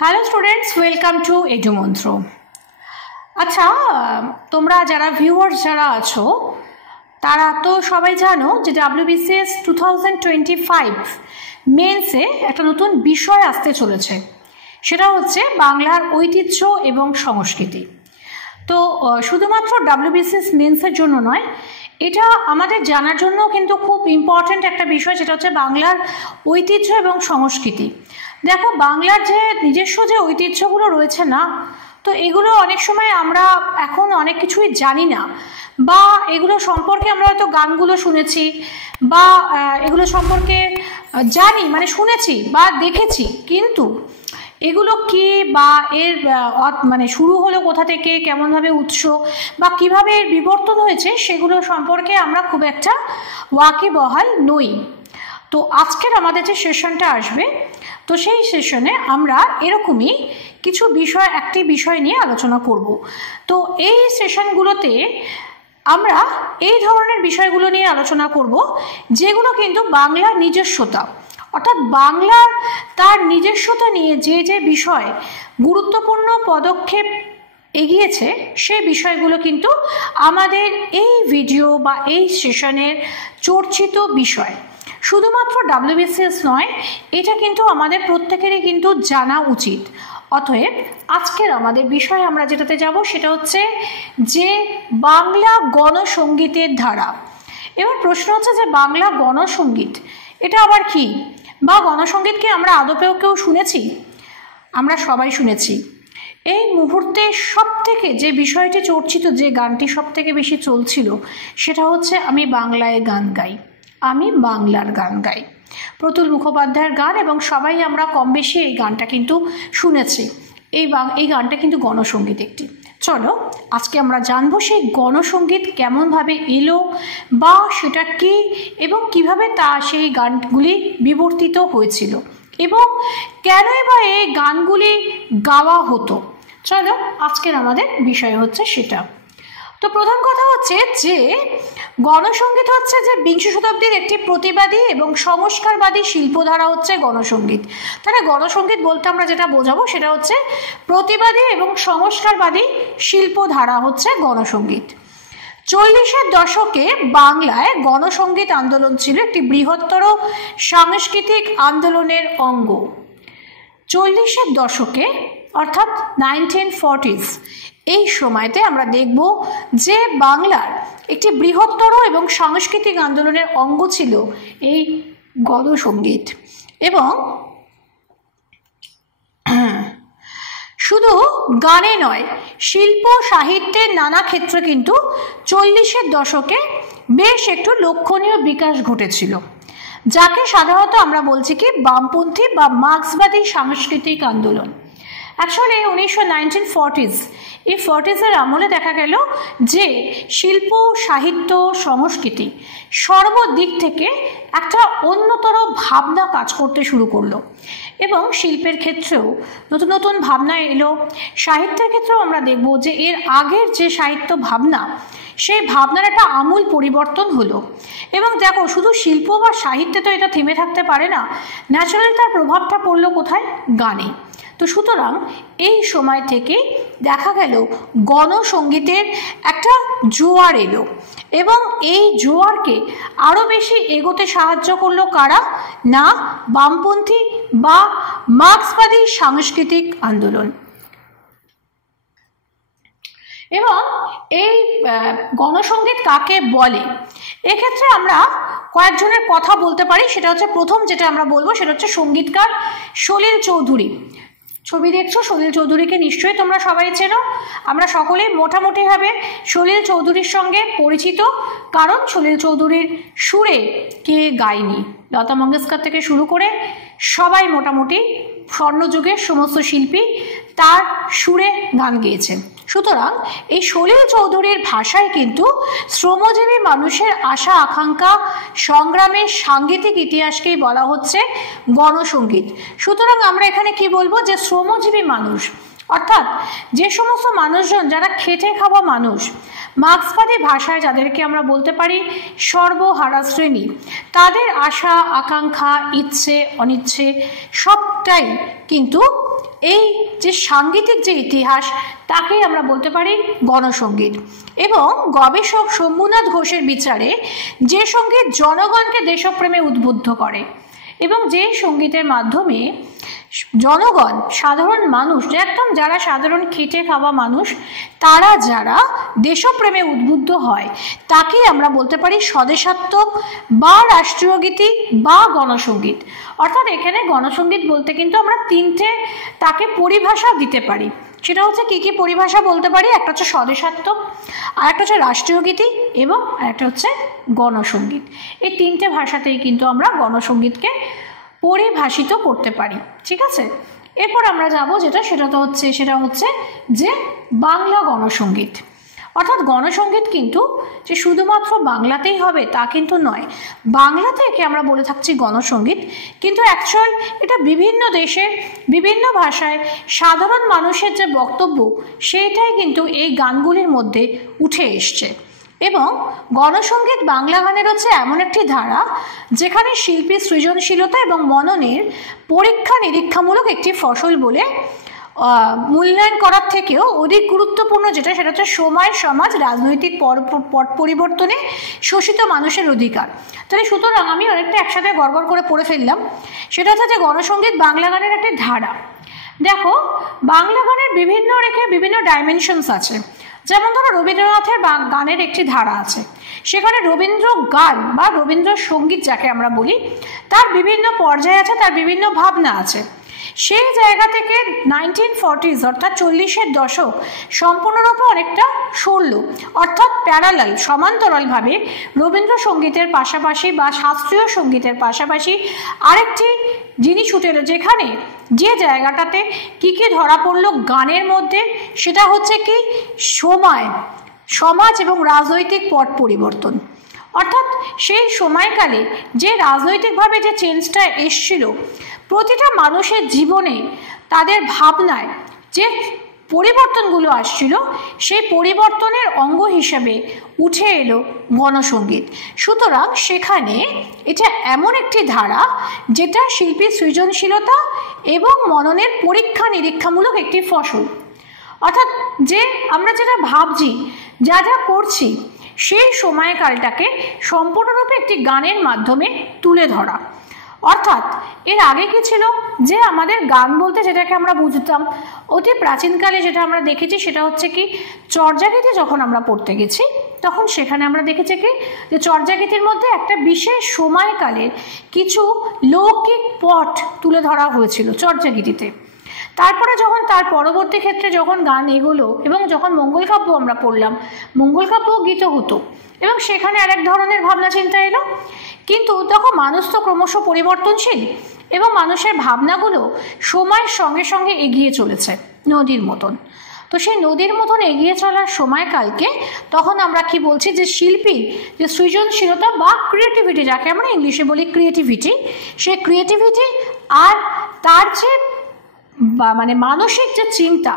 Hello students, welcome to Edumantra. আচ্ছা, তোমরা যারা ভিউয়ার্স যারা আছো তারা তো সবাই জানো যে WBCS 2025 মেন্সে একটা নতুন বিষয় আসতে চলেছে, সেটা হচ্ছে বাংলার ঐতিহ্য এবং সংস্কৃতি। তো শুধুমাত্র WBCS মেন্সের জন্য নয়, এটা আমাদের জানার জন্য কিন্তু খুব ইম্পর্ট্যান্ট একটা বিষয়, যেটা হচ্ছে বাংলার ঐতিহ্য এবং সংস্কৃতি। দেখো, বাংলার যে নিজস্ব যে ঐতিহ্যগুলো রয়েছে না, তো এগুলো অনেক সময় আমরা এখন অনেক কিছুই জানি না, বা এগুলো সম্পর্কে আমরা হয়তো গানগুলো শুনেছি বা এগুলো সম্পর্কে জানি, মানে শুনেছি বা দেখেছি, কিন্তু এগুলো কি বা এর মানে শুরু হলো কোথা থেকে, কেমনভাবে উৎস বা কিভাবে এর বিবর্তন হয়েছে, সেগুলো সম্পর্কে আমরা খুব একটা ওয়াকিবহাল নই। তো আজকের আমাদের যে সেশনটা আসবে, তো সেই সেশনে আমরা এরকমই কিছু একটি বিষয় নিয়ে আলোচনা করব। তো এই সেশনগুলোতে আমরা এই ধরনের বিষয়গুলো নিয়ে আলোচনা করব, যেগুলো কিন্তু বাংলার নিজস্বতা, অর্থাৎ বাংলার তার নিজস্বতা নিয়ে যে যে বিষয় গুরুত্বপূর্ণ পদক্ষেপ এগিয়েছে, সেই বিষয়গুলো কিন্তু আমাদের এই ভিডিও বা এই সেশনের চর্চিত বিষয়। শুধুমাত্র WBCS নয়, এটা কিন্তু আমাদের প্রত্যেকেরই কিন্তু জানা উচিত। অতএব আজকের আমাদের বিষয় আমরা যেটাতে যাব, সেটা হচ্ছে যে বাংলা গণসঙ্গীতের ধারা। এবার প্রশ্ন হচ্ছে যে বাংলা গণসঙ্গীত এটা আবার কি, বা গণসঙ্গীতকে আমরা আদপেও কেউ শুনেছি? আমরা সবাই শুনেছি। এই মুহূর্তে সব থেকে যে বিষয়টি চর্চিত, যে গানটি সব থেকে বেশি চলছিল, সেটা হচ্ছে আমি বাংলায় গান গাই, আমি বাংলার গান গাই, প্রতুল মুখোপাধ্যায়ের গান। এবং সবাই আমরা কম বেশি এই গানটা কিন্তু শুনেছি। এই গানটা কিন্তু গণসঙ্গীত একটি। চলো আজকে আমরা জানবো সেই গণসঙ্গীত কেমনভাবে এলো, বা সেটা কি, এবং কিভাবে সেই গানগুলি বিবর্তিত হয়েছিল, এবং কেনই বা এই গানগুলি গাওয়া হতো। চলো আজকের আমাদের বিষয় হচ্ছে সেটা। তো প্রথম কথা হচ্ছে যে গণসঙ্গীত হচ্ছে যে বিংশ শতাব্দীর একটি প্রতিবাদী এবং সংস্কারবাদী শিল্পধারা হচ্ছে গণসঙ্গীত। তাহলে গণসঙ্গীত বলতে আমরা যেটা বোঝাবো, সেটা হচ্ছে প্রতিবাদী এবং সংস্কারবাদী শিল্পধারা হচ্ছে গণসঙ্গীত। 40-এর দশকে বাংলায় গণসঙ্গীত আন্দোলন ছিল একটি বৃহত্তর সাংস্কৃতিক আন্দোলনের অঙ্গ। 40-এর দশকে অর্থাৎ 1940s, এই সময়তে আমরা দেখব যে বাংলার একটি বৃহত্তর এবং সাংস্কৃতিক আন্দোলনের অঙ্গ ছিল এই গণসঙ্গীত। এবং শুধু গানে নয়, শিল্প সাহিত্যের নানা ক্ষেত্রে কিন্তু 40-এর দশকে বেশ একটু লক্ষণীয় বিকাশ ঘটেছিল, যাকে সাধারণত আমরা বলছি কি বামপন্থী বা মার্ক্সবাদী সাংস্কৃতিক আন্দোলন। অ্যাকচুয়ালি 1940s, এই 40s-এর আমলে দেখা গেল যে শিল্প সাহিত্য সংস্কৃতি সর্বদিক থেকে একটা অন্যতর ভাবনা কাজ করতে শুরু করলো, এবং শিল্পের ক্ষেত্রেও নতুন নতুন ভাবনা এলো। সাহিত্যের ক্ষেত্রেও আমরা দেখব যে এর আগের যে সাহিত্য ভাবনা, সেই ভাবনার একটা আমূল পরিবর্তন হলো। এবং দেখো, শুধু শিল্প বা সাহিত্যে তো এটা থেমে থাকতে পারে না, ন্যাচারালি তার প্রভাবটা পড়লো কোথায়? গানে। তো সুতরাং এই সময় থেকে দেখা গেল গণসঙ্গীতের একটা জোয়ার এলো, এবং এই জোয়ারকে আরও বেশি এগোতে সাহায্য করলো কারা? না, বামপন্থী বা মার্ক্সবাদী সাংস্কৃতিক আন্দোলন। এবং এই গণসঙ্গীত কাকে বলে, এক্ষেত্রে আমরা কয়েকজনের কথা বলতে পারি। সেটা হচ্ছে, প্রথম যেটা আমরা বলবো সেটা হচ্ছে সঙ্গীতকার সলিল চৌধুরী। ছবি দেখছো, সলিল চৌধুরীকে নিশ্চয়ই তোমরা সবাই চেনো। আমরা সকলেই মোটামুটিভাবে সলিল চৌধুরীর সঙ্গে পরিচিত, কারণ সলিল চৌধুরীর সুরে কে গায়নি? লতা মঙ্গেশকর থেকে শুরু করে সবাই মোটামুটি স্বর্ণযুগের সমস্ত শিল্পী তার সুরে গান গেয়েছেন। সুতরাং এই সলিল চৌধুরীর ভাষায় কিন্তু শ্রমজীবী মানুষের আশা আকাঙ্ক্ষা সংগ্রামের সাংগীতিক ইতিহাসকেই বলা হচ্ছে গণসঙ্গীত। সুতরাং আমরা এখানে কি বলবো, যে শ্রমজীবী মানুষ, অর্থাৎ যে সমস্ত মানুষজন যারা খেটে খাওয়া মানুষ, মার্ক্সবাদী ভাষায় যাদেরকে আমরা বলতে পারি সর্বহারা শ্রেণী, তাদের আশা আকাঙ্ক্ষা ইচ্ছে অনিচ্ছে সবটাই কিন্তু এই যে সাংগীতিক যে ইতিহাস তাকেই আমরা বলতে পারি গণসঙ্গীত। এবং গবেষক শম্ভুনাথ ঘোষের বিচারে যে সঙ্গীত জনগণকে দেশপ্রেমে উদ্বুদ্ধ করে এবং যে সঙ্গীতের মাধ্যমে জনগণ, সাধারণ মানুষ, একদম যারা সাধারণ খেটে খাওয়া মানুষ, তারা যারা দেশপ্রেমে উদ্বুদ্ধ হয় তাকেই আমরা বলতে পারি স্বদেশাত্মক বা রাষ্ট্রীয় গীতি বা গণসঙ্গীত। অর্থাৎ এখানে গণসঙ্গীত বলতে কিন্তু আমরা তিনটে তাকে পরিভাষা দিতে পারি। সেটা হচ্ছে কী কী পরিভাষা বলতে পারি? একটা হচ্ছে স্বদেশাত্মক, আর একটা হচ্ছে রাষ্ট্রীয় গীতি এবং একটা হচ্ছে গণসঙ্গীত। এই তিনটে ভাষাতেই কিন্তু আমরা গণসঙ্গীতকে পরিভাষিত করতে পারি। ঠিক আছে, এরপর আমরা যাব সেটা হচ্ছে যে বাংলা গণসঙ্গীত। অর্থাৎ গণসঙ্গীত কিন্তু যে শুধুমাত্র বাংলাতেই হবে তা কিন্তু নয়। বাংলা থেকে আমরা বলে থাকছি গণসঙ্গীত, কিন্তু অ্যাকচুয়াল এটা বিভিন্ন দেশে বিভিন্ন ভাষায় সাধারণ মানুষের যে বক্তব্য সেইটাই কিন্তু এই গানগুলির মধ্যে উঠে এসছে। এবং গণসঙ্গীত বাংলা গানের হচ্ছে এমন একটি ধারা যেখানে শিল্পীর সৃজনশীলতা এবং মননের পরীক্ষা নিরীক্ষামূলক একটি ফসল বলে মূল্যায়ন করার থেকেও অধিক গুরুত্বপূর্ণ সেটা হচ্ছে সময়, সমাজ, রাজনৈতিক পট পরিবর্তনে শোষিত মানুষের অধিকার। তাহলে সুতরাং আমি অনেকটা একসাথে গড়গড় করে পড়ে ফেললাম। সেটা হচ্ছে যে গণসঙ্গীত বাংলা গানের একটি ধারা। দেখো, বাংলা গানের বিভিন্ন ডাইমেনশনস আছে। যেমন ধরো রবীন্দ্রনাথের গানের একটি ধারা আছে, সেখানে রবীন্দ্র গান বা রবীন্দ্র সঙ্গীত যাকে আমরা বলি তার বিভিন্ন পর্যায় আছে, তার বিভিন্ন ভাবনা আছে। সেই জায়গা থেকে 1940s অর্থাৎ 40-এর দশক সম্পূর্ণরূপে অনেকটা সরল, অর্থাৎ প্যারালাল, সমান্তরালভাবে রবীন্দ্রসঙ্গীতের পাশাপাশি বা শাস্ত্রীয় সঙ্গীতের পাশাপাশি আরেকটি জিনিস উঠে এলো, যেখানে যে জায়গাটাতে কী কী ধরা পড়লো গানের মধ্যে, সেটা হচ্ছে কি সময়, সমাজ এবং রাজনৈতিক পট পরিবর্তন। অর্থাৎ সেই সময়কালে যে রাজনৈতিকভাবে যে চেঞ্জটা এসছিল, প্রতিটা মানুষের জীবনে তাদের ভাবনায় যে পরিবর্তনগুলো আসছিল, সেই পরিবর্তনের অঙ্গ হিসেবে উঠে এলো গণসঙ্গীত। সুতরাং সেখানে এটা এমন একটি ধারা যেটা শিল্পীর সৃজনশীলতা এবং মননের পরীক্ষা নিরীক্ষামূলক একটি ফসল। অর্থাৎ যে আমরা যেটা ভাবছি, যা যা করছি, সেই সময়কালটাকে সম্পূর্ণরূপে একটি গানের মাধ্যমে তুলে ধরা। অর্থাৎ এর আগে কি ছিল, যে আমাদের গান বলতে যেটাকে আমরা বুঝতাম অতি প্রাচীনকালে, যেটা আমরা দেখেছি সেটা হচ্ছে কি চর্যাগীতি। যখন আমরা পড়তে গেছি তখন সেখানে আমরা দেখেছি কি যে চর্যাগীতির মধ্যে একটা বিশেষ সময়কালের কিছু লৌকিক পট তুলে ধরা হয়েছিল চর্যাগীতিতে। তারপরে যখন তার পরবর্তী ক্ষেত্রে যখন গান এগোলো এবং যখন মঙ্গলকাব্য আমরা পড়লাম, মঙ্গলকাব্য গীত হতো এবং সেখানে আরেক ধরনের ভাবনা চিন্তা এলো। কিন্তু তখন মানুষ তো ক্রমশ পরিবর্তনশীল এবং মানুষের ভাবনাগুলো সময়ের সঙ্গে সঙ্গে এগিয়ে চলেছে নদীর মতন। তো সেই নদীর মতন এগিয়ে চলার সময়কালকে তখন আমরা কি বলছি, যে শিল্পীর যে সৃজনশীলতা বা ক্রিয়েটিভিটি, যাকে আমরা ইংলিশে বলি ক্রিয়েটিভিটি, সেই ক্রিয়েটিভিটি আর তার যে মানে মানসিক যে চিন্তা,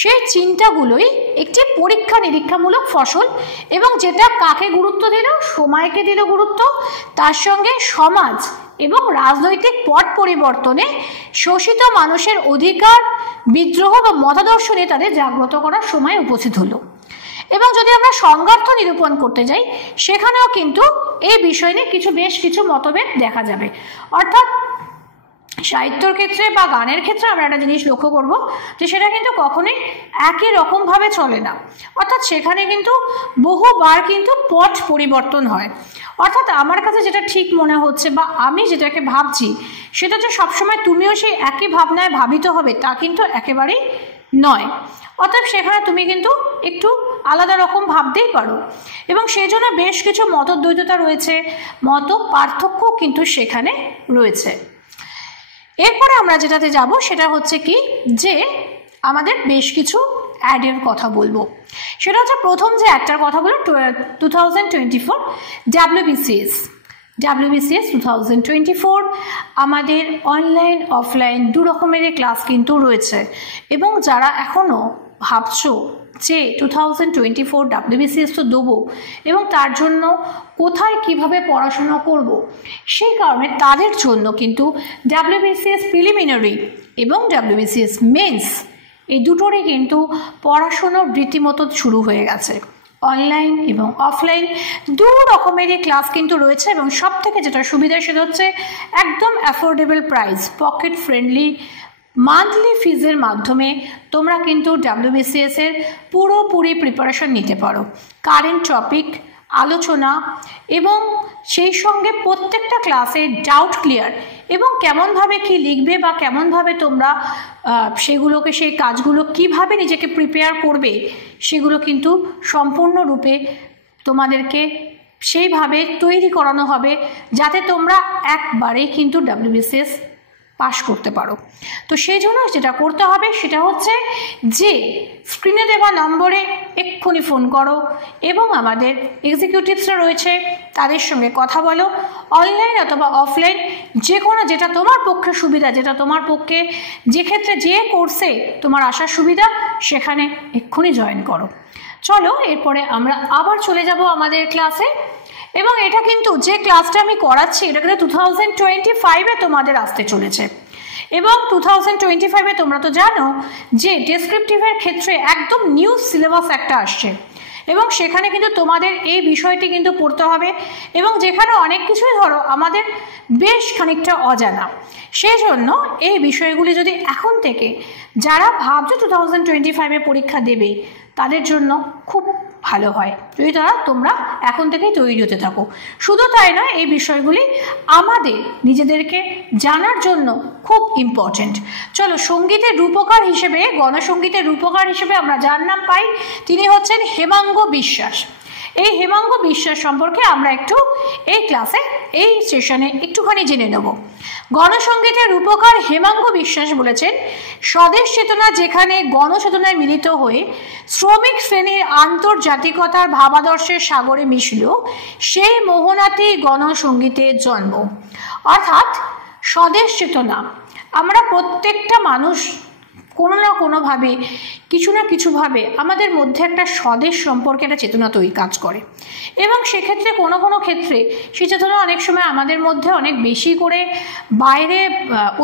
সেই চিন্তাগুলোই একটি পরীক্ষা নিরীক্ষামূলক ফসল। এবং যেটা কাকে গুরুত্ব দিল, সময়কে দিল গুরুত্ব, তার সঙ্গে সমাজ এবং রাজনৈতিক পট পরিবর্তনে শোষিত মানুষের অধিকার, বিদ্রোহ বা মতাদর্শনে তাদের জাগ্রত করার সময় উপস্থিত হলো। এবং যদি আমরা সংজ্ঞার্থ নিরূপণ করতে যাই, সেখানেও কিন্তু এই বিষয় নিয়ে বেশ কিছু মতভেদ দেখা যাবে। অর্থাৎ সাহিত্যর ক্ষেত্রে বা গানের ক্ষেত্রে আমরা একটা জিনিস লক্ষ্য করব, যে সেটা কিন্তু কখনোই একই রকমভাবে চলে না। অর্থাৎ সেখানে কিন্তু বহুবার কিন্তু পট পরিবর্তন হয়। অর্থাৎ আমার কাছে যেটা ঠিক মনে হচ্ছে বা আমি যেটাকে ভাবছি, সেটা যে সবসময় তুমিও সেই একই ভাবনায় ভাবিত হবে তা কিন্তু একেবারেই নয়। অতএব সেখানে তুমি কিন্তু একটু আলাদা রকম ভাবতেই পারো এবং সেই জন্য বেশ কিছু মতদ্বৈততা রয়েছে, মত পার্থক্য কিন্তু সেখানে রয়েছে। এরপরে আমরা যেটাতে যাব সেটা হচ্ছে কি, যে আমাদের বেশ কিছু অ্যাডের কথা বলবো। সেটা হচ্ছে প্রথম যে অ্যাডটার কথা বলবো 2024 WBCS 2024 আমাদের অনলাইন অফলাইন দু রকমেরই ক্লাস কিন্তু রয়েছে। এবং যারা এখনও ভাবছো যে 2024 WBCS তো দেবো এবং তার জন্য কোথায় কিভাবে পড়াশোনা করব, সেই কারণে তাদের জন্য কিন্তু WBCS প্রিলিমিনারি এবং WBCS মেন্স এই দুটোরই কিন্তু পড়াশোনা রীতিমতো শুরু হয়ে গেছে। অনলাইন এবং অফলাইন দু রকমেরই ক্লাস কিন্তু রয়েছে এবং সব থেকে যেটা সুবিধা সেটা হচ্ছে একদম affordable price, pocket friendly monthly ফিজের মাধ্যমে তোমরা কিন্তু WBCS এর পুরোপুরি প্রিপারেশন নিতে পারো। কারেন্ট টপিক আলোচনা এবং সেই সঙ্গে প্রত্যেকটা ক্লাসে ডাউট ক্লিয়ার এবং কেমনভাবে কি লিখবে বা কেমনভাবে তোমরা সেগুলোকে সেই কাজগুলো কিভাবে নিজেকে প্রিপেয়ার করবে সেগুলো কিন্তু সম্পূর্ণরূপে তোমাদেরকে সেইভাবে তৈরি করানো হবে যাতে তোমরা একবারেই কিন্তু WBCS পাস করতে পারো। তো সেই জন্য যেটা করতে হবে সেটা হচ্ছে যে স্ক্রিনে দেওয়া নম্বরে এক্ষুনি ফোন করো এবং আমাদের এক্সিকিউটিভসরা রয়েছে তাদের সঙ্গে কথা বলো। অনলাইন অথবা অফলাইন যে কোনো যেটা তোমার পক্ষে সুবিধা, যেটা তোমার পক্ষে যে ক্ষেত্রে যে কোর্সে তোমার আসার সুবিধা সেখানে এক্ষুনি জয়েন করো। চলো এরপরে আমরা আবার চলে যাব আমাদের ক্লাসে এবং এটা কিন্তু যে ক্লাসটা আমি করাচ্ছি এটা কিন্তু 2025-এ তোমাদের আসতে চলেছে এবং 2025-এ তোমরা তো জানো যে ডেসক্রিপটিভের ক্ষেত্রে একদম নিউ সিলেবাস একটা আসছে এবং সেখানে কিন্তু তোমাদের এই বিষয়টি কিন্তু পড়তে হবে এবং যেখানে অনেক কিছুই ধরো আমাদের বেশ খানিকটা অজানা, সেই জন্য এই বিষয়গুলি যদি এখন থেকে যারা ভাবছো 2025-এ পরীক্ষা দেবে তাদের জন্য খুব ভালো হয় যদি তোমরা এখন থেকেই তৈরি হতে থাকো। শুধু তাই নয়, এই বিষয়গুলি আমাদের নিজেদেরকে জানার জন্য খুব ইম্পর্টেন্ট। চলো, সঙ্গীতের রূপকার হিসেবে, গণসঙ্গীতের রূপকার হিসেবে আমরা যার নাম পাই তিনি হচ্ছেন হেমাঙ্গ বিশ্বাস। এই হেমাঙ্গ বিশ্বাস সম্পর্কে আমরা একটু এই ক্লাসে এই সেশনে একটুখানি জেনে নেব। গণসঙ্গীতের রূপকার হেমাঙ্গ বিশ্বাস বলেছেন, স্বদেশ চেতনা যেখানে গণচেতনায় মিলিত হয়ে শ্রমিক শ্রেণীর আন্তর্জাতিকতার ভাবাদর্শের সাগরে মিশল সেই মোহনাতেই গণসঙ্গীতের জন্ম। অর্থাৎ স্বদেশ চেতনা, আমরা প্রত্যেকটা মানুষ কোনো না কোনোভাবে কিছু না কিছুভাবে আমাদের মধ্যে একটা স্বদেশ সম্পর্কে একটা চেতনা তৈরি কাজ করে এবং সেক্ষেত্রে কোনো কোনো ক্ষেত্রে সেই চেতনা অনেক সময় আমাদের মধ্যে অনেক বেশি করে বাইরে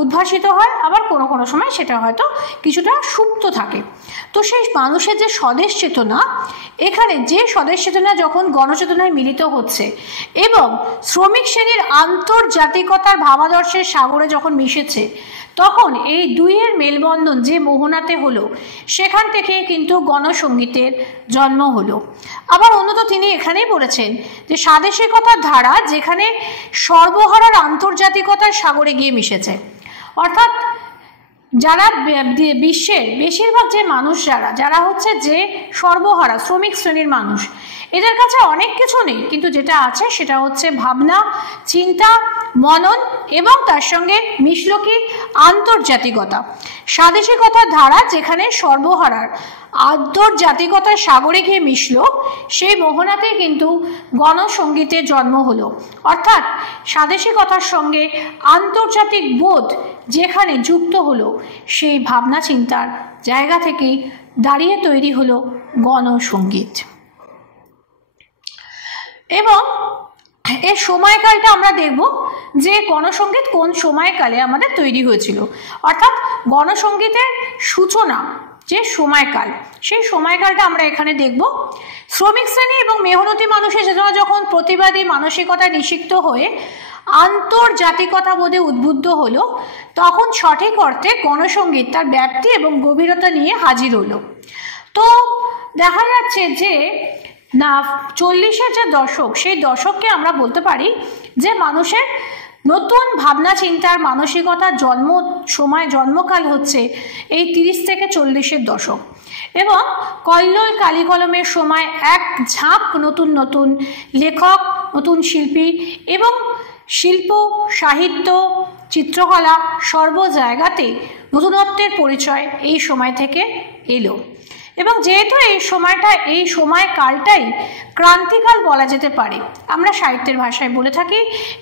উদ্ভাসিত হয়, আবার কোনো কোনো সময় সেটা হয়তো কিছুটা সুপ্ত থাকে। তো সেই মানুষের যে স্বদেশ চেতনা, এখানে যে স্বদেশ চেতনা যখন গণচেতনায় মিলিত হচ্ছে এবং শ্রমিক শ্রেণীর আন্তর্জাতিকতার ভাবাদর্শের সাগরে যখন মিশেছে তখন এই দুইয়ের মেলবন্ধন যে মোহনাতে হলো সেখান থেকে কিন্তু গণসঙ্গীতের জন্ম হলো। আবার অন্যত তিনি এখানেই বলেছেন যে স্বাদেশিকতার ধারা যেখানে সর্বহারার আন্তর্জাতিকতার সাগরে গিয়ে মিশেছে। অর্থাৎ যারা বিশ্বের বেশিরভাগ যে মানুষ যারা হচ্ছে যে সর্বহারা শ্রমিক শ্রেণীর মানুষ, এদের কাছে অনেক কিছু নেই, কিন্তু যেটা আছে সেটা হচ্ছে ভাবনা, চিন্তা, মনন এবং তার সঙ্গে মিশল কি আন্তর্জাতিকতা। স্বাদেশিকতার ধারা যেখানে সর্বহারার আন্তর্জাতিকতার সাগরে গিয়ে মিশল সেই মোহনাতেই কিন্তু গণসঙ্গীতের জন্ম হলো। অর্থাৎ স্বাদেশিকতার সঙ্গে আন্তর্জাতিক বোধ যেখানে যুক্ত হলো সেই ভাবনা চিন্তার জায়গা থেকেই দাঁড়িয়ে তৈরি হলো গণসঙ্গীত। এবং এর সময়কালটা আমরা দেখব যে গণসঙ্গীত কোন সময়কালে আমাদের তৈরি হয়েছিল। অর্থাৎ গণসঙ্গীতের সূচনা যে সময়কাল, সেই সময়কালটা আমরা এখানে দেখব। শ্রমিক শ্রেণী এবং মেহনতি মানুষের চেতনা যখন প্রতিবাদী মানসিকতায় নিষিক্ত হয়ে আন্তর্জাতিকতা বোধে উদ্বুদ্ধ হলো তখন সঠিক অর্থে গণসঙ্গীত তার ব্যাপ্তি এবং গভীরতা নিয়ে হাজির হলো। তো দেখা যাচ্ছে যে না 40-এর যে দশক, সেই দশককে আমরা বলতে পারি যে মানুষের নতুন ভাবনা চিন্তার মানসিকতার জন্মকাল হচ্ছে এই 30 থেকে 40-এর দশক এবং কল্লোল কালিকলমের সময় এক ঝাঁক নতুন নতুন লেখক, নতুন শিল্পী এবং শিল্প, সাহিত্য, চিত্রকলা সর্ব জায়গাতে নতুনত্বের পরিচয় এই সময় থেকে এলো। এবং যেহেতু এই সময়কালটাই ক্রান্তিকাল বলা যেতে পারে, আমরা সাহিত্যের ভাষায় বলে থাকি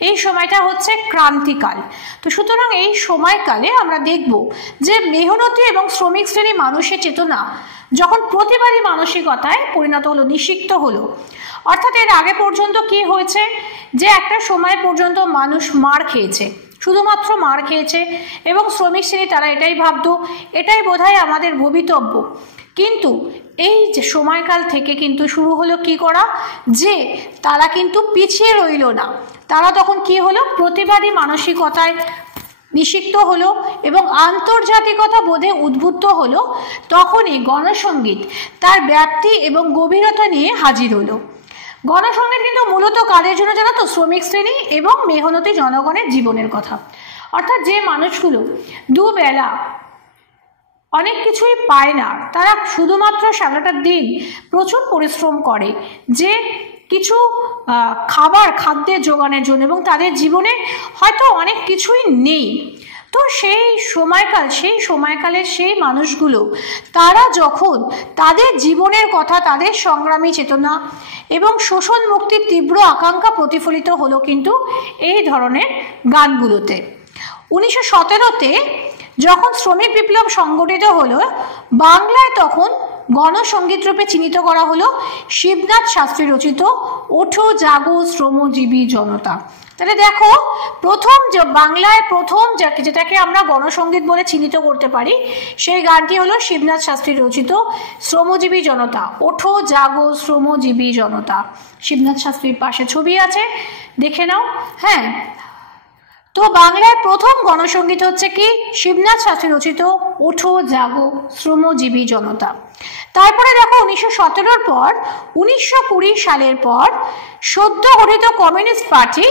এই সময়টা হচ্ছে ক্রান্তিকাল। তো সুতরাং এই সময়কালে আমরা দেখব যে মেহনতি এবং শ্রমিক শ্রেণী মানুষের চেতনা যখন প্রতিবাদী মানসিকতায় পরিণত হলো, নিষিক্ত হলো। অর্থাৎ এর আগে পর্যন্ত কি হয়েছে, যে একটা সময় পর্যন্ত মানুষ মার খেয়েছে, শুধুমাত্র মার খেয়েছে, এবং শ্রমিক শ্রেণী তারা এটাই ভাবতো এটাই বোধহয় আমাদের ভবিতব্য। কিন্তু এই যে সময়কাল থেকে কিন্তু শুরু হলো কি করা, যে তারা কিন্তু পিছিয়ে রইল না, তারা তখন কি হলো, প্রতিবাদী মানসিকতায় নিষিক্ত হলো এবং আন্তর্জাতিকতা বোধে উদ্বুদ্ধ হলো। তখনই গণসঙ্গীত তার ব্যাপ্তি এবং গভীরতা নিয়ে হাজির হলো। গণসঙ্গীত কিন্তু মূলত কাদের জন্য জানো তো, শ্রমিক শ্রেণী এবং মেহনতি জনগণের জীবনের কথা। অর্থাৎ যে মানুষগুলো দুবেলা অনেক কিছুই পায় না, তারা শুধুমাত্র সারাটা দিন প্রচুর পরিশ্রম করে যে কিছু খাদ্যের জোগানের জন্য, এবং তাদের জীবনে হয়তো অনেক কিছুই নেই। তো সেই সময়কালের সেই মানুষগুলো তারা যখন তাদের জীবনের কথা, তাদের সংগ্রামী চেতনা এবং শোষণ মুক্তির তীব্র আকাঙ্ক্ষা প্রতিফলিত হলো কিন্তু এই ধরনের গানগুলোতে। 1917-তে যখন শ্রমিক বিপ্লব সংগঠিত হলো বাংলায়, তখন গণসঙ্গীত রূপে চিহ্নিত করা হলো শিবনাথ শাস্ত্রী রচিত ওঠো জাগো শ্রমজীবী জনতা। তাহলে দেখো, প্রথম যে বাংলায় প্রথম যেটাকে আমরা গণসঙ্গীত বলে চিহ্নিত করতে পারি, সেই গানটি হলো শিবনাথ শাস্ত্রী রচিত শ্রমজীবী জনতা, ওঠো জাগো শ্রমজীবী জনতা। শিবনাথ শাস্ত্রীর পাশে ছবি আছে, দেখে নাও। হ্যাঁ, তো বাংলায় প্রথম গণসঙ্গীত হচ্ছে কি, শিবনাথ শাস্ত্রী রচিত ওঠো জাগো শ্রমজীবী জনতা। তারপরে দেখো 1917-র পর 1920 সালের পর সদ্য গঠিত কমিউনিস্ট পার্টি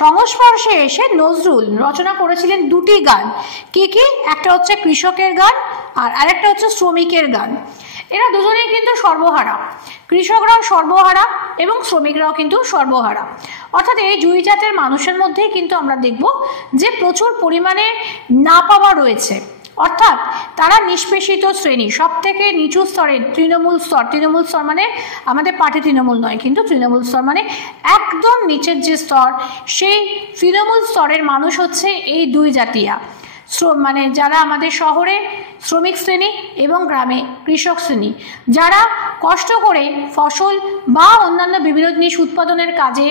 সংস্পর্শে এসে নজরুল রচনা করেছিলেন দুটি গান। কি কি? একটা হচ্ছে কৃষকের গান আর আরেকটা হচ্ছে শ্রমিকের গান। এরা দুজনেই কিন্তু সর্বহারা, কৃষকরাও সর্বহারা এবং শ্রমিকরাও কিন্তু সর্বহারা। অর্থাৎ এই দুই জাতের মানুষের মধ্যেই কিন্তু আমরা দেখব যে প্রচুর পরিমাণে না পাওয়া রয়েছে। অর্থাৎ তারা নিষ্পেষিত শ্রেণী, সব থেকে নিচু স্তরের তৃণমূল স্তর মানে আমাদের পার্টি তৃণমূল নয়, কিন্তু তৃণমূল স্তর মানে একদম নিচের যে স্তর, সেই তৃণমূল স্তরের মানুষ হচ্ছে এই দুই জাতীয়া, মানে যারা আমাদের শহরে শ্রমিক শ্রেণী এবং গ্রামে কৃষক শ্রেণী, যারা কষ্ট করে ফসল বা অন্যান্য বিভিন্ন জিনিস উৎপাদনের কাজে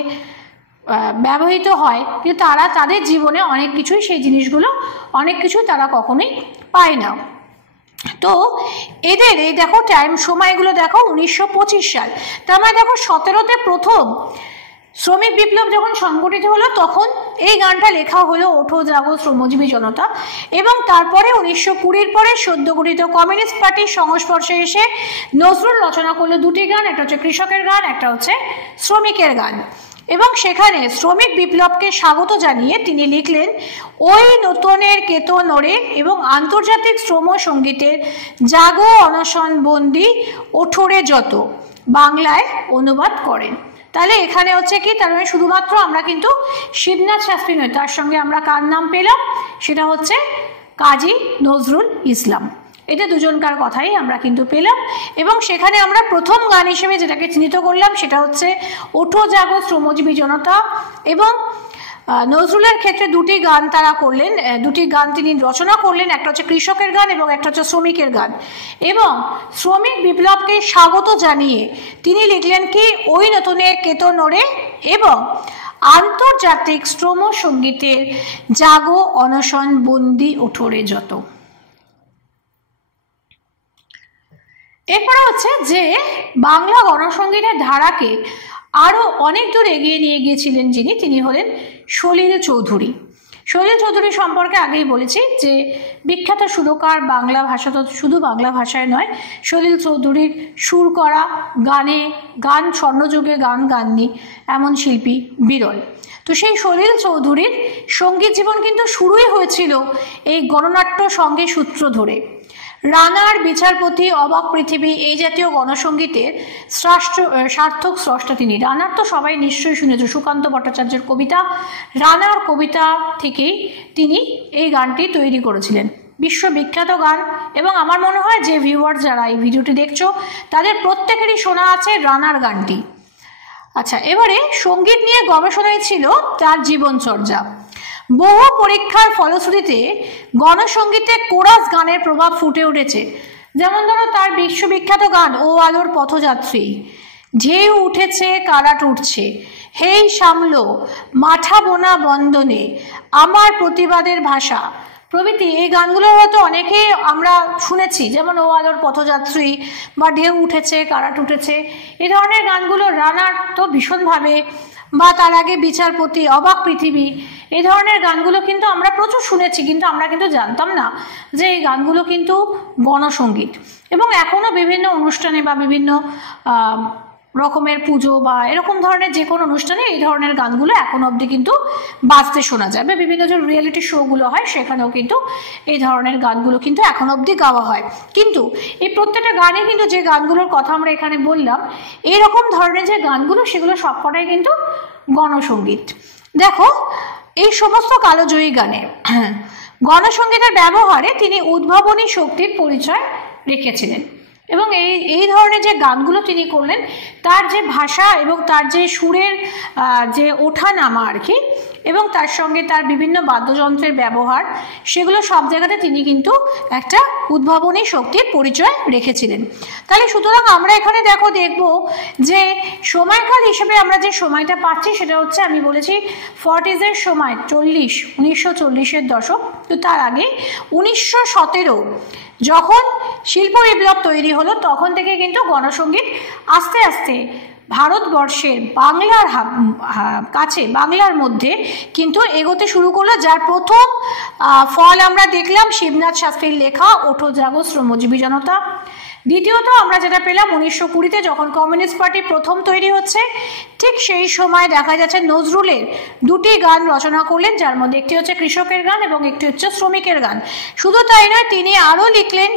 ব্যবহৃত হয়, কিন্তু তারা তাদের জীবনে অনেক কিছুই সেই জিনিসগুলো অনেক কিছুই তারা কখনোই পায় না। তো এদের এই দেখো সময়গুলো দেখো 1925 সাল, তার মানে দেখো 17-তে প্রথম শ্রমিক বিপ্লব যখন সংগঠিত হলো তখন এই গানটা লেখা হলো ওঠো জাগো শ্রমজীবী জনতা। এবং তারপরে 1920-র পরে সদ্য গঠিত কমিউনিস্ট পার্টির সংস্পর্শে এসে নজরুল রচনা করলো দুটি গান, একটা হচ্ছে কৃষকের গান, একটা হচ্ছে শ্রমিকের গান। এবং সেখানে শ্রমিক বিপ্লবকে স্বাগত জানিয়ে তিনি লিখলেন ওই নতুনের কেতন ওরে এবং আন্তর্জাতিক শ্রম সঙ্গীতের জাগো অনশন বন্দি ওঠোরে যত, বাংলায় অনুবাদ করেন। তাহলে এখানে হচ্ছে কি, তার মানে শুধুমাত্র আমরা কিন্তু শিবনাথ শাস্ত্রী নয়, তার সঙ্গে আমরা কার নাম পেলাম, সেটা হচ্ছে কাজী নজরুল ইসলাম। এটা দুজনকার কথাই আমরা কিন্তু পেলাম। এবং সেখানে আমরা প্রথম গান হিসেবে যেটাকে চিহ্নিত করলাম সেটা হচ্ছে ওঠো জাগো শ্রমজীবী জনতা। এবং নজরুলের ক্ষেত্রে দুটি গান তারা করলেন, দুটি গান তিনি রচনা করলেন, একটা হচ্ছে কৃষকের গান এবং একটা হচ্ছে শ্রমিকের গান। এবং শ্রমিক বিপ্লবকে স্বাগত জানিয়ে তিনি লিখলেন কি ওই নতুনের কেতন ওরে এবং আন্তর্জাতিক শ্রম সঙ্গীতের জাগো অনশন বন্দি ওঠোরে যত। এরপরে হচ্ছে যে বাংলা গণসঙ্গীতের ধারাকে আরও অনেক দূর এগিয়ে নিয়ে গিয়েছিলেন যিনি, তিনি হলেন সলিল চৌধুরী। সলিল চৌধুরী সম্পর্কে আগেই বলেছি যে বিখ্যাত সুরকার, বাংলা ভাষা তো শুধু বাংলা ভাষায় নয়, সলিল চৌধুরীর সুর করা গান স্বর্ণযুগে গান গাননি এমন শিল্পী বিরল। তো সেই সলিল চৌধুরীর সঙ্গীত জীবন কিন্তু শুরুই হয়েছিল এই গণনাট্য সঙ্গীত সূত্র ধরে। রানার, বিচারপতি, অবাক পৃথিবী এই জাতীয় গণসঙ্গীতের সার্থক স্রষ্টা তিনি। রানার তো সবাই নিশ্চয়ই শুনেছ, সুকান্ত ভট্টাচার্যের কবিতা, রানার কবিতা থেকেই তিনি এই গানটি তৈরি করেছিলেন। বিশ্ববিখ্যাত গান, এবং আমার মনে হয় যে ভিউয়ার্স যারা এই ভিডিওটি দেখছো তাদের প্রত্যেকেরই শোনা আছে রানার গানটি। আচ্ছা, এবারে সঙ্গীত নিয়ে গবেষণায় ছিল তার জীবনচর্যা। বহু পরীক্ষার ফলশ্রুতিতে গণসঙ্গীতে কোরাস গানের প্রভাব ফুটে উঠেছে। যেমন ধরো তার বিশ্ববিখ্যাত গান ও আলোর পথযাত্রী, ঢেউ উঠেছে কারাট উঠছে, হেই সামলো, মাঠা বোনা বন্দনে, আমার প্রতিবাদের ভাষা প্রভৃতি। এই গানগুলো হয়তো অনেকে আমরা শুনেছি, যেমন ও আলোর পথযাত্রী বা ঢেউ উঠেছে কারাট উঠেছে, এই ধরনের গানগুলো রানার তো ভীষণভাবে, বা তার আগে বিচারপতি, অবাক পৃথিবী, এই ধরনের গানগুলো কিন্তু আমরা প্রচুর শুনেছি, কিন্তু আমরা কিন্তু জানতাম না যে এই গানগুলো কিন্তু গণসঙ্গীত। এবং এখনও বিভিন্ন অনুষ্ঠানে বা বিভিন্ন রকমের পুজো বা এরকম ধরনের যে কোনো অনুষ্ঠানে এই ধরনের গানগুলো এখন অবধি কিন্তু বাজতে শোনা যায়, বা বিভিন্ন যে রিয়েলিটি শোগুলো হয় সেখানেও কিন্তু এই ধরনের গানগুলো কিন্তু এখন অবধি গাওয়া হয়। কিন্তু এই প্রত্যেকটা গানে কিন্তু যে গানগুলোর কথা আমরা এখানে বললাম, এইরকম ধরনের যে গানগুলো সেগুলো সবকটাই কিন্তু গণসঙ্গীত। দেখো, এই সমস্ত কালজয়ী গানে গণসঙ্গীতের ব্যবহারে তিনি উদ্ভাবনী শক্তির পরিচয় রেখেছিলেন, এবং এই ধরনের যে গানগুলো তিনি করলেন তার যে ভাষা এবং তার যে সুরের যে ওঠা নামা আর কি, এবং তার সঙ্গে তার বিভিন্ন বাদ্যযন্ত্রের ব্যবহার, সেগুলো সব জায়গাতে তিনি কিন্তু একটা উদ্ভাবনী শক্তির পরিচয় রেখেছিলেন। তাহলে সুতরাং আমরা এখানে দেখব যে সময়কাল হিসেবে আমরা যে সময়টা পাচ্ছি সেটা হচ্ছে, আমি বলেছি 40s সময়, 1940-এর দশক। তো তার আগে 1917 যখন শিল্প বিপ্লব তৈরি হলো, তখন থেকে কিন্তু গণসঙ্গীত আস্তে আস্তে ভারতবর্ষের বাংলার কাছে, বাংলার মধ্যে কিন্তু এগোতে শুরু করলো, যার প্রথম ফল আমরা দেখলাম শিবনাথ শাস্ত্রীর লেখা ওঠো জাগো শ্রমজীবী জনতা। দ্বিতীয়ত আমরা যেটা পেলাম 1920-তে যখন কমিউনিস্ট পার্টি প্রথম তৈরি হচ্ছে, ঠিক সেই সময় দেখা যাচ্ছে নজরুলের দুটি গান রচনা করলেন, যার মধ্যে একটি হচ্ছে কৃষকের গান এবং একটি হচ্ছে শ্রমিকের গান। শুধু তাই নয়, তিনি আরও লিখলেন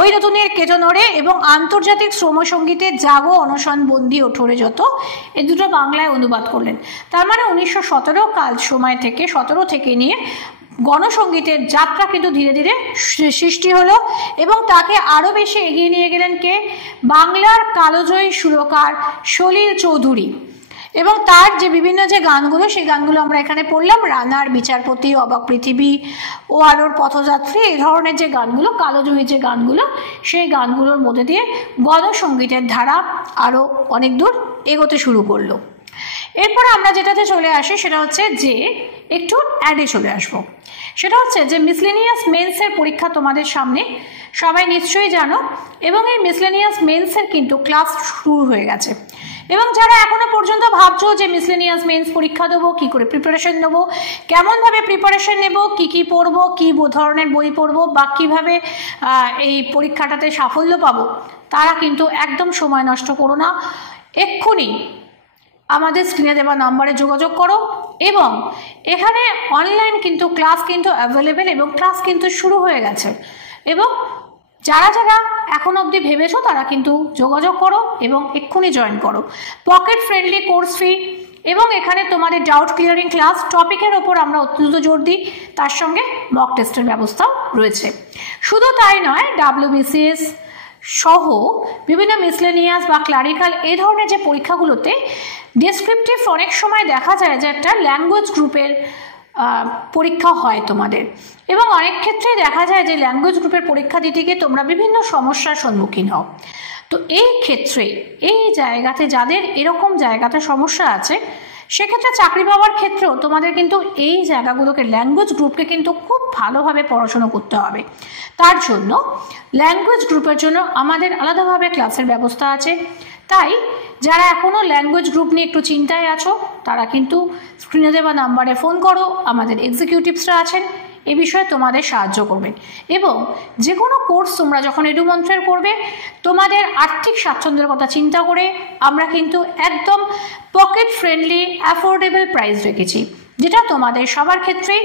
ওই নতুনের কেতনরে এবং আন্তর্জাতিক শ্রমসঙ্গীতের জাগো অনশন বন্দি ওঠরে যত, এই দুটো বাংলায় অনুবাদ করলেন। তার মানে 1917 কাল সময় থেকে 17 থেকে নিয়ে গণসঙ্গীতের যাত্রা কিন্তু ধীরে ধীরে সৃষ্টি হলো, এবং তাকে আরও বেশি এগিয়ে নিয়ে গেলেন কে? বাংলার কালজয়ী সুরকার সলিল চৌধুরী। এবং তার যে বিভিন্ন যে গানগুলো, সেই গানগুলো আমরা এখানে পড়লাম, রানার, বিচারপতি, অবাক পৃথিবী, ও আলোর পথযাত্রী, এই ধরনের যে গানগুলো, কালজয়ী যে গানগুলো, সেই গানগুলোর মধ্যে দিয়ে গণসঙ্গীতের ধারা আরও অনেক দূর এগোতে শুরু করলো। এরপরে আমরা যেটাতে চলে আসি সেটা হচ্ছে যে একটু অ্যাডে চলে আসবো। সেটা হচ্ছে যে মিসলেনিয়াস মেন্সের পরীক্ষা তোমাদের সামনে, সবাই নিশ্চয়ই জানো, এবং এই মিসলেনিয়াস মেন্সের কিন্তু ক্লাস শুরু হয়ে গেছে। এবং যারা এখনো পর্যন্ত ভাবছো যে মিসলেনিয়াস মেন্স পরীক্ষা দেবো, কী করে প্রিপারেশন নেবো, কেমনভাবে প্রিপারেশন নেব, কী পড়বো, কী ধরনের বই পড়বো, বা কীভাবে এই পরীক্ষাটাতে সাফল্য পাবো, তারা কিন্তু একদম সময় নষ্ট করো না, এক্ষুনি আমাদের স্ক্রিনে দেওয়া নাম্বারে যোগাযোগ করো। এবং এখানে অনলাইন কিন্তু ক্লাস কিন্তু অ্যাভেলেবেল, এবং ক্লাস কিন্তু শুরু হয়ে গেছে। এবং যারা যারা এখন অবধি ভেবেছো তারা কিন্তু যোগাযোগ করো এবং এক্ষুনি জয়েন করো। পকেট ফ্রেন্ডলি কোর্স ফি, এবং এখানে তোমাদের ডাউট ক্লিয়ারিং ক্লাস, টপিকের ওপর আমরা অত্যন্ত জোর দিই, তার সঙ্গে মক টেস্টের ব্যবস্থাও রয়েছে। শুধু তাই নয়, WBCS সহ বিভিন্ন মিসলেনিয়াস বা ক্লারিক্যাল এই ধরনের যে পরীক্ষাগুলোতে ডেসক্রিপটিভ অনেক সময় দেখা যায় যে একটা ল্যাঙ্গুয়েজ গ্রুপের পরীক্ষা হয় তোমাদের, এবং অনেক ক্ষেত্রে দেখা যায় যে ল্যাঙ্গুয়েজ গ্রুপের পরীক্ষা দিতে গিয়ে তোমরা বিভিন্ন সমস্যার সম্মুখীন হও। তো এই ক্ষেত্রে এই জায়গাতে যাদের এরকম জায়গাতে সমস্যা আছে, সেক্ষেত্রে চাকরি পাওয়ার ক্ষেত্রেও তোমাদের কিন্তু এই জায়গাগুলোকে, ল্যাঙ্গুয়েজ গ্রুপকে কিন্তু খুব ভালোভাবে পড়াশোনা করতে হবে। তার জন্য ল্যাঙ্গুয়েজ গ্রুপের জন্য আমাদের আলাদাভাবে ক্লাসের ব্যবস্থা আছে। তাই যারা এখনও ল্যাঙ্গুয়েজ গ্রুপ নিয়ে একটু চিন্তায় আছো, তারা কিন্তু স্ক্রিনে দেওয়া নাম্বারে ফোন করো, আমাদের এক্সিকিউটিভসরা আছেন, এ বিষয়ে তোমাদের সাহায্য করবেন। এবং যে কোনো কোর্স তোমরা যখন এডুমন্ত্রের করবে, তোমাদের আর্থিক স্বাচ্ছন্দ্যের কথা চিন্তা করে আমরা কিন্তু একদম পকেট ফ্রেন্ডলি অ্যাফোর্ডেবল প্রাইস রেখেছি, যেটা তোমাদের সবার ক্ষেত্রেই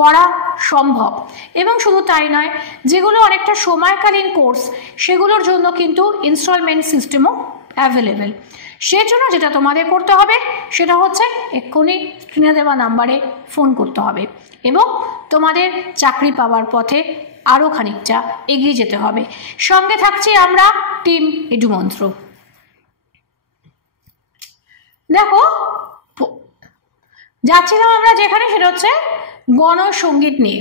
করা সম্ভব। এবং শুধু তাই নয়, যেগুলো অনেকটা সময়কালীন কোর্স, সেগুলোর জন্য কিন্তু ইনস্টলমেন্ট সিস্টেমও অ্যাভেলেবেল। সেজন্য যেটা তোমাদের করতে হবে সেটা হচ্ছে এক্ষুনি স্ক্রিনে দেওয়া নাম্বারে ফোন করতে হবে, এবং তোমাদের চাকরি পাওয়ার পথে আরও খানিকটা এগিয়ে যেতে হবে। সঙ্গে থাকছি আমরা টিম এডুমন্ত্র। দেখো যাচ্ছিলাম আমরা যেখানে, সেটা হচ্ছে গণসঙ্গীত নিয়ে।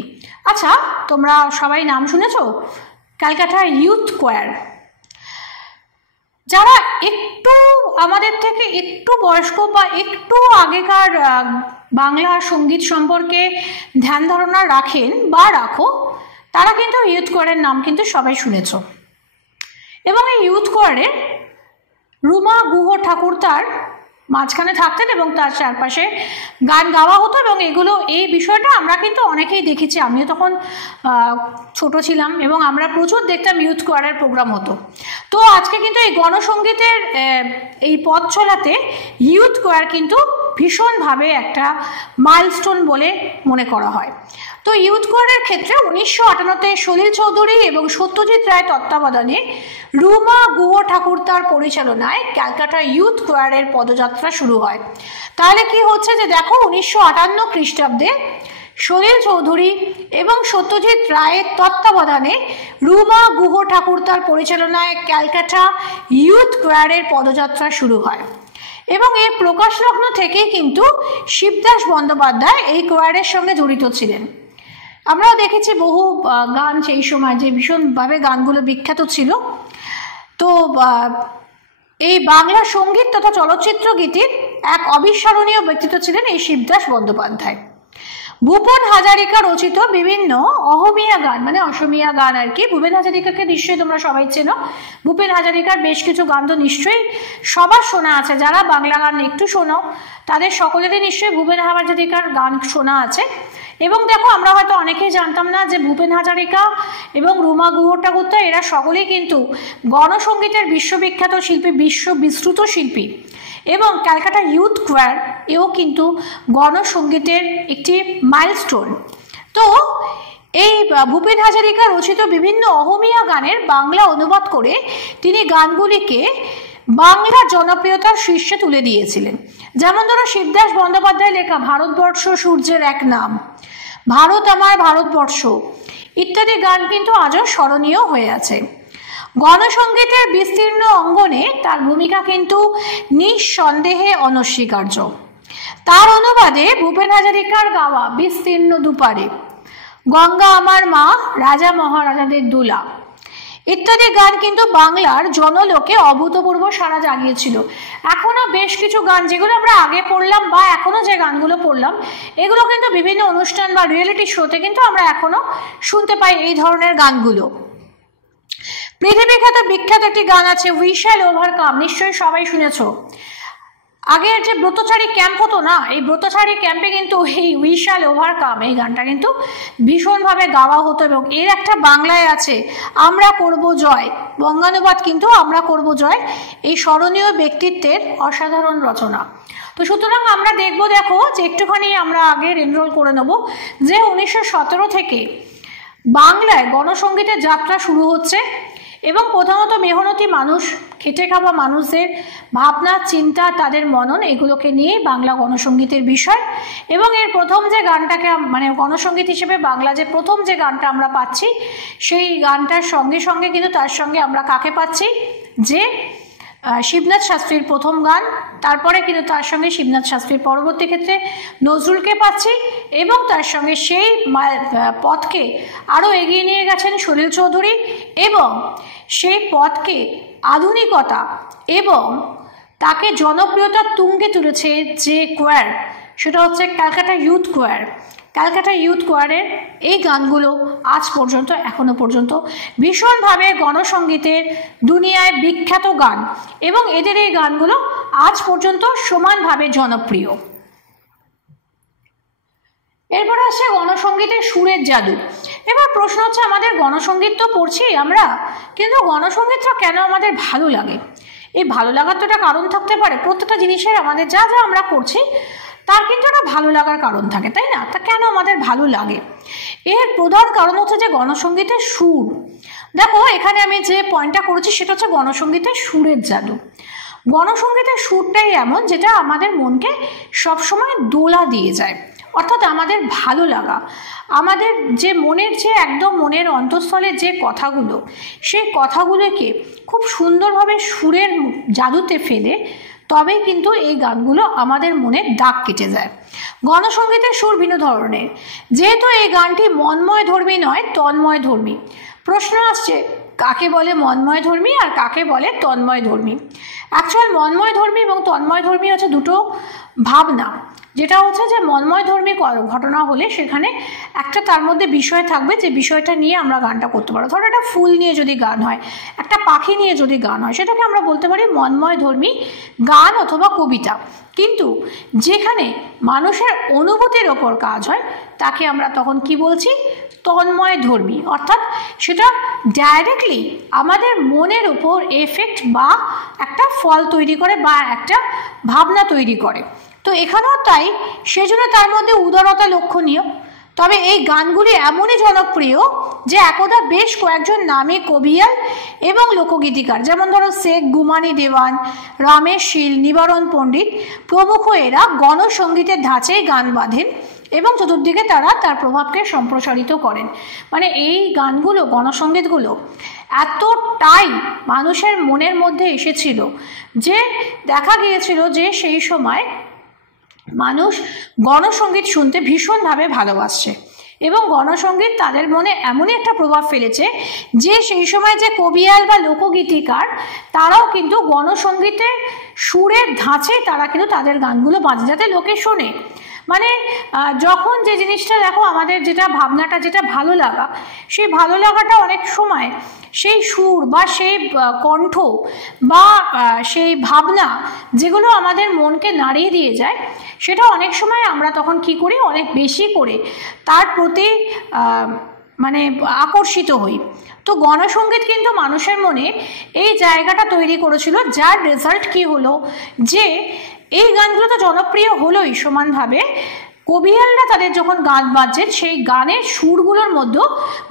আচ্ছা, তোমরা সবাই নাম শুনেছ ক্যালকাটা ইউথ কোয়ার। যারা একটু আমাদের থেকে একটু বয়স্ক বা একটু আগেকার বাংলা সঙ্গীত সম্পর্কে ধ্যান ধারণা রাখেন বা রাখো, তারা কিন্তু ইউথ কোয়ারের নাম কিন্তু সবাই শুনেছ। এবং এই ইউথ কোয়ারে রুমা গুহ ঠাকুরতার মাঝখানে থাকতেন এবং তার চারপাশে গান গাওয়া হতো। এবং এই বিষয়টা আমরা কিন্তু অনেকেই দেখেছি, আমিও তখন ছোট ছিলাম এবং আমরা প্রচুর দেখতাম ইউথ কোয়ারের প্রোগ্রাম হতো। তো আজকে কিন্তু এই গণসঙ্গীতের এই পথ চলাতে ইউথ কোয়ার কিন্তু ভীষণভাবে একটা মাইলস্টোন বলে মনে করা হয়। তো ইউথ কোয়ারের ক্ষেত্রে 1958-তে সলিল চৌধুরী এবং সত্যজিৎ রায় তত্ত্বাবধানে রুমা গুহ ঠাকুরতার পরিচালনায় ক্যালকাটা ইউথ কোয়ারের পদযাত্রা শুরু হয়। তাহলে কি হচ্ছে যে দেখো, 1958 খ্রিস্টাব্দে সলিল চৌধুরী এবং সত্যজিৎ রায়ের তত্ত্বাবধানে রুমা গুহ ঠাকুরতার পরিচালনায় ক্যালকাটা ইউথ কোয়ারের পদযাত্রা শুরু হয়। এবং এর প্রকাশ লগ্ন থেকেই কিন্তু শিবদাস বন্দ্যোপাধ্যায় এই কোয়ারের সঙ্গে জড়িত ছিলেন। আমরাও দেখেছি বহু গান সেই সময় যে ভীষণভাবে গানগুলো বিখ্যাত ছিল। তো এই বাংলা সঙ্গীত তথা চলচ্চিত্র গীতির এক অবিস্মরণীয় ব্যক্তিত্ব ছিলেন এই শিবদাস বন্দ্যোপাধ্যায়। ভূপেন হাজারিকা রচিত বিভিন্ন অহমিয়া গান, মানে অসমিয়া গান আর কি। ভূপেন হাজারিকাকে নিশ্চয়ই তোমরা সবাই চেনো। ভূপেন হাজারিকার বেশ কিছু গান তো নিশ্চয়ই সবার শোনা আছে। যারা বাংলা গান একটু শোনো তাদের সকলেরই নিশ্চয়ই ভূপেন হাজারিকার গান শোনা আছে। এবং দেখো, আমরা হয়তো অনেকেই জানতাম না যে ভূপেন হাজারিকা এবং রুমা গুহ ঠাকুরতা এরা সকলেই কিন্তু গণসঙ্গীতের বিশ্ববিখ্যাত শিল্পী, বিশ্ববিশ্রুত শিল্পী। এবং ক্যালকাটা ইউথ কোয়ার এও কিন্তু গণসঙ্গীতের একটি মাইলস্টোন। তো এই ভূপেন হাজারিকা রচিত বিভিন্ন অহমিয়া গানের বাংলা অনুবাদ করে তিনি গানগুলিকে বাংলা জনপ্রিয়তার শীর্ষে তুলে দিয়েছিলেন। যেমন ধরো শিবদাস বন্দ্যোপাধ্যায় লেখা ভারতবর্ষ সূর্যের এক নাম, ভারত আমার ভারতবর্ষ ইত্যাদি গান কিন্তু আজও স্মরণীয় হয়ে আছে। গণসঙ্গীতের বিস্তীর্ণ অঙ্গনে তার ভূমিকা কিন্তু নিঃসন্দেহে অনস্বীকার্য। তার অনুবাদে ভূপেন হাজারিকার গাওয়া বিস্তীর্ণ দুপারে, গঙ্গা আমার মা, রাজা মহারাজাদের দোলা ইত্যাদি গান কিন্তু বাংলার জনলোকে অভূতপূর্ব সাড়া জাগিয়েছিল। এখনো বেশ কিছু গান যেগুলো আমরা আগে পড়লাম বা এখনো যে গানগুলো পড়লাম, এগুলো কিন্তু বিভিন্ন অনুষ্ঠান বা রিয়েলিটি শোতে কিন্তু আমরা এখনো শুনতে পাই এই ধরনের গানগুলো। পৃথিবীখ্যাত বিখ্যাত একটি গান আছে উই শ্যাল ওভারকাম, নিশ্চয়ই সবাই শুনেছ। আগের যে ব্রতচারী ক্যাম্প হতো না, এই ব্রতচারী ক্যাম্পে কিন্তু এই উই শ্যাল ওভারকাম এই গানটা কিন্তু ভীষণভাবে গাওয়া হতো। এবং এর একটা বাংলায় আছে আমরা করব জয়, বঙ্গানুবাদ কিন্তু আমরা করব জয়। এই স্মরণীয় ব্যক্তিত্বের অসাধারণ রচনা। তো সুতরাং আমরা দেখবো, দেখো যে একটুখানি আমরা আগের এনরোল করে নেব যে 1917 থেকে বাংলায় গণসঙ্গীতের যাত্রা শুরু হচ্ছে। এবং প্রথমত মেহনতি মানুষ, খেটে খাওয়া মানুষদের ভাবনা চিন্তা, তাদের মনন, এগুলোকে নিয়ে বাংলা গণসঙ্গীতের বিষয়। এবং এর প্রথম যে গানটাকে মানে গণসঙ্গীত হিসেবে বাংলা যে প্রথম যে গানটা আমরা পাচ্ছি, সেই গানটার সঙ্গে সঙ্গে কিন্তু তার সঙ্গে আমরা কাকে পাচ্ছি, যে শিবনাথ শাস্ত্রীর প্রথম গান, তারপরে কিন্তু তার সঙ্গে শিবনাথ শাস্ত্রীর পরবর্তী ক্ষেত্রে নজরুলকে পাচ্ছি। এবং তার সঙ্গে সেই পথকে আরও এগিয়ে নিয়ে গেছেন সলিল চৌধুরী, এবং সেই পথকে আধুনিকতা এবং তাকে জনপ্রিয়তার তুঙ্গে তুলেছে যে কোয়ার, সেটা হচ্ছে ক্যালকাটা ইউথ কোয়ার। ক্যালকাটা ইউথ কোয়ারের এই গানগুলো আজ পর্যন্ত এখনো পর্যন্ত ভীষণভাবে গণসঙ্গীতের দুনিয়ায় বিখ্যাত গান, এবং এদের এই গানগুলো আজ পর্যন্ত সমানভাবে জনপ্রিয়। এরপর আসছে গণসঙ্গীতের সুরের জাদু। এবার প্রশ্ন হচ্ছে, আমাদের গণসঙ্গীত তো পড়ছি আমরা, কিন্তু গণসঙ্গীতটা কেন আমাদের ভালো লাগে? এই ভালো লাগার তো একটা কারণ থাকতে পারে। প্রত্যেকটা জিনিসের আমাদের যা যা আমরা করছি তার কিন্তু একটা ভালো লাগার কারণ থাকে, তাই না? তা কেন আমাদের ভালো লাগে? এর প্রধান কারণ হচ্ছে যে গণসঙ্গীতের সুর। দেখো, এখানে আমি যে পয়েন্টটা করেছি সেটা হচ্ছে গণসঙ্গীতের সুরের জাদু। গণসঙ্গীতের সুরটাই এমন যেটা আমাদের মনকে সবসময় দোলা দিয়ে যায়, অর্থাৎ আমাদের ভালো লাগা, আমাদের যে মনের যে একদম মনের অন্তঃস্থলের যে কথাগুলো, সেই কথাগুলোকে খুব সুন্দরভাবে সুরের জাদুতে ফেলে তবেই কিন্তু এই গানগুলো আমাদের মনে দাগ কেটে যায়। গণসঙ্গীতের সুর ভিন্ন ধরনের, যেহেতু এই গানটি মনময় ধর্মী নয়, তন্ময় ধর্মী। প্রশ্ন আসছে কাকে বলে মনময় ধর্মী আর কাকে বলে তন্ময় ধর্মী। অ্যাকচুয়াল মনময় ধর্মী এবং তন্ময় ধর্মী হচ্ছে দুটো ভাবনা। যেটা হচ্ছে যে মনময় ধর্মী ঘটনা হলে সেখানে একটা তার মধ্যে বিষয় থাকবে, যে বিষয়টা নিয়ে আমরা গানটা করতে পারবো। ধরো একটা ফুল নিয়ে যদি গান হয়, একটা পাখি নিয়ে যদি গান হয়, সেটাকে আমরা বলতে পারি মনময় ধর্মী গান অথবা কবিতা। কিন্তু যেখানে মানুষের অনুভূতির ওপর কাজ হয় তাকে আমরা তখন কি বলছি? তন্ময় ধর্মী। অর্থাৎ সেটা ডাইরেক্টলি আমাদের মনের উপর এফেক্ট বা একটা ফল তৈরি করে বা একটা ভাবনা তৈরি করে। তো এখানেও তাই, সেজন্য তার মধ্যে উদারতা লক্ষণীয়। তবে এই গানগুলি এমনই জনপ্রিয় যে একদা বেশ কয়েকজন নামী কবিয়াল এবং লোকগীতিকার, যেমন ধরো শেখ গুমানি দেওয়ান, রমেশ শীল, নিবারণ পণ্ডিত প্রমুখ, এরা গণসঙ্গীতের ধাঁচেই গান বাঁধেন এবং চতুর্দিকে তারা তার প্রভাবকে সম্প্রসারিত করেন। মানে এই গানগুলো, গণসঙ্গীতগুলো এতটাই মানুষের মনের মধ্যে এসেছিল যে দেখা গিয়েছিল যে সেই সময় মানুষ গণসঙ্গীত শুনতে ভীষণভাবে ভালোবাসছে এবং গণসঙ্গীত তাদের মনে এমনই একটা প্রভাব ফেলেছে যে সেই সময় যে কবিয়াল বা লোকগীতিকার তারাও কিন্তু গণসঙ্গীতের সুরের ধাঁচে তারা কিন্তু তাদের গানগুলো বাজে, যাতে লোকে শোনে। মানে যখন যে জিনিসটা দেখো, আমাদের যেটা ভাবনাটা, যেটা ভালো লাগা, সেই ভালো লাগাটা অনেক সময় সেই সুর বা সেই কণ্ঠ বা সেই ভাবনা যেগুলো আমাদের মনকে নাড়িয়ে দিয়ে যায়, সেটা অনেক সময় আমরা তখন কি করি, অনেক বেশি করে তার প্রতি মানে আকর্ষিত হই। তো গণসঙ্গীত কিন্তু মানুষের মনে এই জায়গাটা তৈরি করেছিল, যার রেজাল্ট কি হলো যে এই গানগুলো তো জনপ্রিয় হলোই, সমানভাবে কবিয়ালরা তাদের যখন গান বাজছেন সেই গানের সুরগুলোর মধ্যে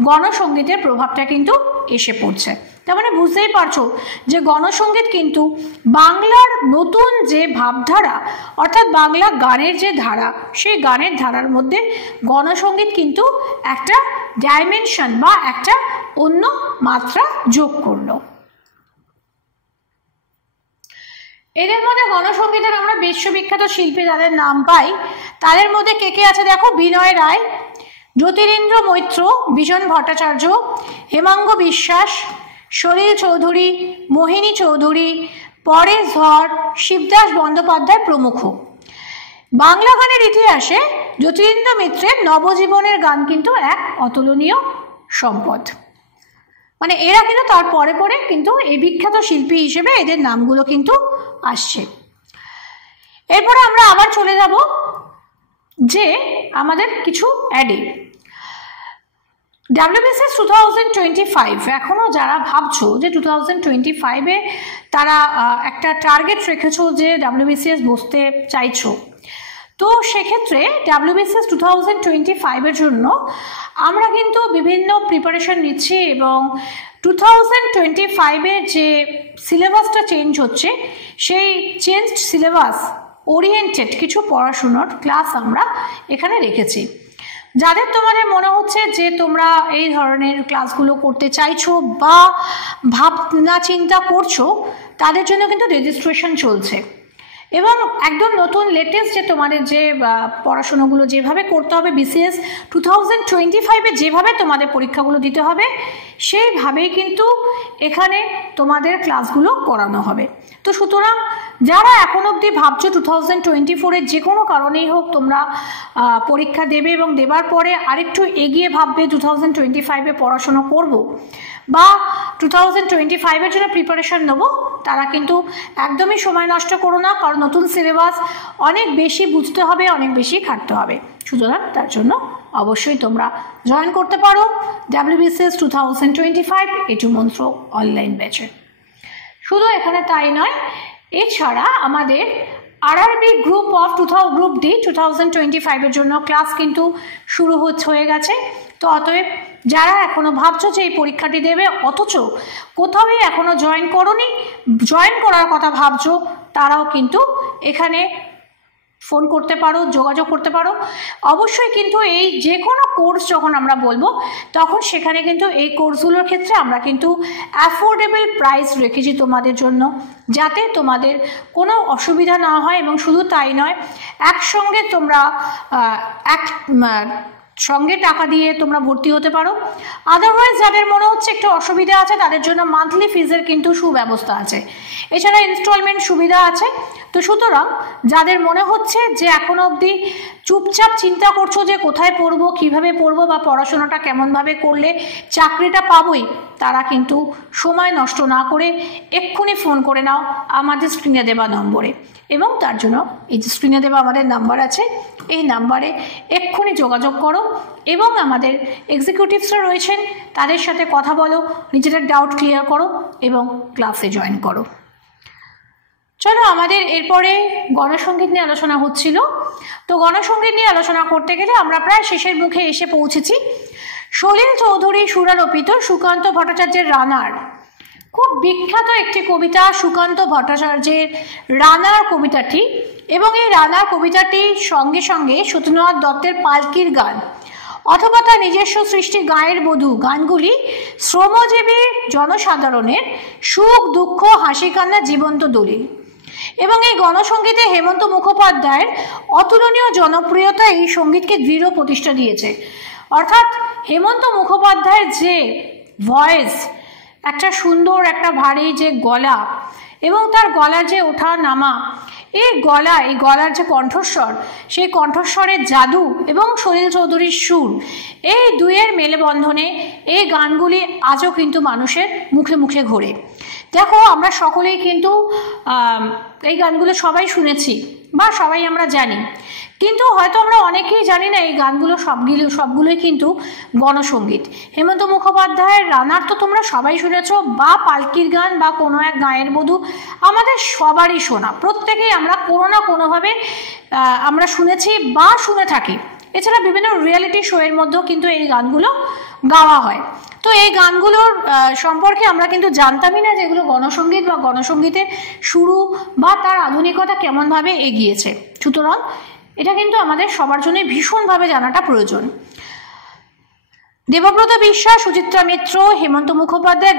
গণসঙ্গীতের প্রভাবটা কিন্তু এসে পড়ছে। তার মানে বুঝতেই পারছো যে গণসঙ্গীত কিন্তু বাংলার নতুন যে ভাবধারা, অর্থাৎ বাংলা গানের যে ধারা, সেই গানের ধারার মধ্যে গণসঙ্গীত কিন্তু একটা ডাইমেনশন বা একটা অন্য মাত্রা যোগ করলো। এদের মধ্যে গণসঙ্গীতের আমরা বিশ্ববিখ্যাত শিল্পী যাদের নাম পাই, তাদের মধ্যে কে কে আছে দেখো: বিনয় রায়, জ্যোতিরিন্দ্র মৈত্র, বিজন ভট্টাচার্য, হেমাঙ্গ বিশ্বাস, সলিল চৌধুরী, মোহিনী চৌধুরী, পরেশ ধর, শিবদাস বন্দ্যোপাধ্যায় প্রমুখ। বাংলা গানের ইতিহাসে জ্যোতিরিন্দ্র মিত্রের নবজীবনের গান কিন্তু এক অতুলনীয় সম্পদ। মানে এরা কিন্তু তার পরে পরে কিন্তু এই বিখ্যাত শিল্পী হিসেবে এদের নামগুলো কিন্তু আসছে। এরপরে আমরা আবার চলে যাব যে আমাদের কিছু অ্যাডে। WBCS 2025, এখনও যারা ভাবছো যে 2025-এ তারা একটা টার্গেট রেখেছো যে WBCS বসতে চাইছো, তো সেক্ষেত্রে WBCS 2025-এর জন্য আমরা কিন্তু বিভিন্ন প্রিপারেশন নিচ্ছি এবং 2025-এর যে সিলেবাসটা চেঞ্জ হচ্ছে, সেই চেঞ্জড সিলেবাস ওরিয়েন্টেড কিছু পড়াশুনোর ক্লাস আমরা এখানে রেখেছি। যাদের তোমাদের মনে হচ্ছে যে তোমরা এই ধরনের ক্লাসগুলো করতে চাইছো বা ভাবনা চিন্তা করছো, তাদের জন্য কিন্তু রেজিস্ট্রেশন চলছে এবং একদম নতুন লেটেস্ট যে তোমাদের যে পড়াশোনাগুলো যেভাবে করতে হবে, BCS 2025-এ যেভাবে তোমাদের পরীক্ষাগুলো দিতে হবে, সেইভাবেই কিন্তু এখানে তোমাদের ক্লাসগুলো করানো হবে। তো সুতরাং যারা এখন অবধি ভাবছো 2024-এর যে কোনো কারণেই হোক তোমরা পরীক্ষা দেবে এবং দেবার পরে আরেকটু এগিয়ে ভাববে 2025-এ পড়াশোনা করব বা 2025-এর জন্য প্রিপারেশন নেবো, তারা কিন্তু একদমই সময় নষ্ট করো না, কারণ নতুন সিলেবাস অনেক বেশি বুঝতে হবে, অনেক বেশি খাটতে হবে। সুতরাং তার জন্য অবশ্যই তোমরা জয়েন করতে পারো WBCS 2025 এটু মন্ত্র অনলাইন ব্যাচে। শুধু এখানে তাই নয়, এছাড়া আমাদের RRB group of group D 2025-এর জন্য ক্লাস কিন্তু শুরু হয়ে গেছে। তো অতএব যারা এখনো ভাবছো যে এই পরীক্ষাটি দেবে অথচ কোথাওই এখনো জয়েন করোনি, জয়েন করার কথা ভাবছো, তারাও কিন্তু এখানে ফোন করতে পারো, যোগাযোগ করতে পারো। অবশ্যই কিন্তু এই যে কোনো কোর্স যখন আমরা বলবো তখন সেখানে কিন্তু এই কোর্সগুলোর ক্ষেত্রে আমরা কিন্তু অ্যাফোর্ডেবল প্রাইস রেখেছি তোমাদের জন্য, যাতে তোমাদের কোনো অসুবিধা না হয়। এবং শুধু তাই নয়, একসঙ্গে তোমরা সঙ্গে টাকা দিয়ে তোমরা ভর্তি হতে পারো। আদারওয়াইজ যাদের মনে হচ্ছে একটু অসুবিধা আছে তাদের জন্য মান্থলি ফিজের কিন্তু সুব্যবস্থা আছে, এছাড়া ইনস্টলমেন্ট সুবিধা আছে। তো সুতরাং যাদের মনে হচ্ছে যে এখনো অবধি চুপচাপ চিন্তা করছো যে কোথায় পড়বো, কিভাবে পড়বো, বা পড়াশোনাটা কেমনভাবে করলে চাকরিটা পাবোই, তারা কিন্তু সময় নষ্ট না করে এক্ষুনি ফোন করে নাও আমাদের স্ক্রিনে দেওয়া নম্বরে। এবং তার জন্য এই যে স্ক্রিনে দেওয়া আমাদের নাম্বার আছে, এই নাম্বারে এক্ষুনি যোগাযোগ করো এবং আমাদের এক্সিকিউটিভসরা রয়েছেন তাদের সাথে কথা বলো, নিজেদের ডাউট ক্লিয়ার করো এবং ক্লাসে জয়েন করো। চলো, আমাদের এরপরে গণসঙ্গীত নিয়ে আলোচনা হচ্ছিল। তো গণসঙ্গীত নিয়ে আলোচনা করতে গেলে আমরা প্রায় শেষের মুখে এসে পৌঁছেছি। সলিল চৌধুরী সুরারোপিত সুকান্ত ভট্টাচার্যের রানার, খুব বিখ্যাত একটি কবিতা সুকান্ত ভট্টাচার্যের রানার কবিতাটি। এবং এই রানার কবিতাটির সঙ্গে সঙ্গে সত্যেন্দ্রনাথ দত্তের পালকির গান অথবা তার নিজস্ব সৃষ্টি গায়ের বধূ গানগুলি শ্রমজীবী জনসাধারণের সুখ দুঃখ হাসি কান্না জীবন্ত দলিল। এবং এই গণসঙ্গীতে হেমন্ত মুখোপাধ্যায়ের অতুলনীয় জনপ্রিয়তা এই সঙ্গীতকে দৃঢ় প্রতিষ্ঠা দিয়েছে। অর্থাৎ হেমন্ত মুখোপাধ্যায়ের যে ভয়েস, একটা সুন্দর একটা ভারী যে গলা এবং তার গলার যে ওঠা নামা, এই গলার যে কণ্ঠস্বর, সেই কণ্ঠস্বরের জাদু এবং সলিল চৌধুরীর সুর, এই দুইয়ের মেলবন্ধনে এই গানগুলি আজও কিন্তু মানুষের মুখে মুখে ঘোরে। দেখো, আমরা সকলেই কিন্তু এই গানগুলো সবাই শুনেছি বা সবাই আমরা জানি, কিন্তু হয়তো আমরা অনেকেই জানি না এই গানগুলো সবগুলোই কিন্তু গণসঙ্গীত। হেমন্ত মুখোপাধ্যায়ের রানার তো তোমরা সবাই শুনেছো, বা পালকির গান বা কোনো এক গায়ের বধূ আমাদের সবারই শোনা, প্রত্যেকেই আমরা কোনো না কোনোভাবে আমরা শুনেছি বা শুনে থাকি। এছাড়া বিভিন্ন রিয়েলিটি শো এর মধ্যেও কিন্তু এই গানগুলো গাওয়া হয়। তো এই গানগুলোর সম্পর্কে আমরা কিন্তু জানতামই না যে এগুলো গণসঙ্গীত বা গণসঙ্গীতের শুরু বা তার আধুনিকতা কেমনভাবে এগিয়েছে। সুতরাং এটা কিন্তু আমাদের সবার জন্য ভীষণভাবে জানাটা প্রয়োজন। দেবব্রত বিশ্বাস, সুচিত্রা মিত্র, হেমন্ত মুখোপাধ্যায়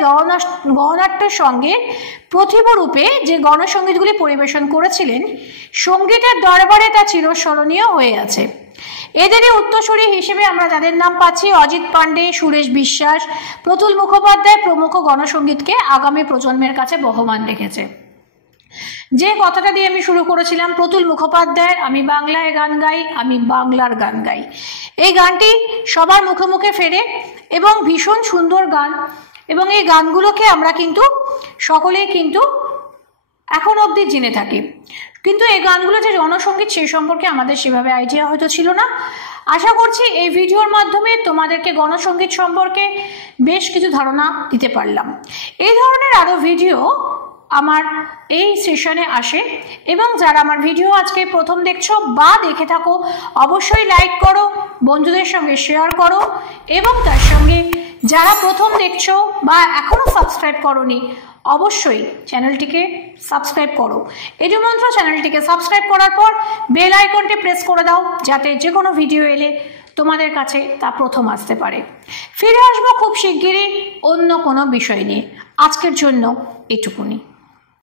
গণনাট্যের সঙ্গে প্রতিভরূপে যে গণসঙ্গীতগুলি পরিবেশন করেছিলেন, সঙ্গীতের দরবারে তা চিরস্মরণীয় হয়ে আছে। এদেরই উত্তরসূরি হিসেবে আমরা যাদের নাম পাচ্ছি, অজিত পান্ডে, সুরেশ বিশ্বাস, প্রতুল মুখোপাধ্যায় প্রমুখ গণসঙ্গীতকে আগামী প্রজন্মের কাছে বহমান রেখেছে। যে কথাটা দিয়ে আমি শুরু করেছিলাম, প্রতুল মুখোপাধ্যায়ের আমি বাংলায় গান গাই, আমি বাংলার গান গাই, এই গানটি সবার মুখে মুখে ফেরে এবং ভীষণ সুন্দর গান। এবং এই গানগুলোকে আমরা কিন্তু সকলেই কিন্তু এখন অবধি জেনে থাকি, কিন্তু এই গানগুলো যে জনসঙ্গীত সেই সম্পর্কে আমাদের সেভাবে আইডিয়া হয়তো ছিল না। আশা করছি এই ভিডিওর মাধ্যমে তোমাদেরকে গণসঙ্গীত সম্পর্কে বেশ কিছু ধারণা দিতে পারলাম। এই ধরনের আরও ভিডিও আমার এই সেশনে আসে, এবং যারা আমার ভিডিও আজকে প্রথম দেখছো বা দেখে থাকো অবশ্যই লাইক করো, বন্ধুদের সঙ্গে শেয়ার করো, এবং তার সঙ্গে যারা প্রথম দেখছো বা এখনো সাবস্ক্রাইব করোনি অবশ্যই চ্যানেলটিকে সাবস্ক্রাইব করো। এডুমন্ত্র চ্যানেলটিকে সাবস্ক্রাইব করার পর বেল আইকনটি প্রেস করে দাও, যাতে যে কোনো ভিডিও এলে তোমাদের কাছে তা প্রথম আসতে পারে। ফিরে আসবো খুব শিগগিরই অন্য কোনো বিষয় নিয়ে। আজকের জন্য এটুকুনি।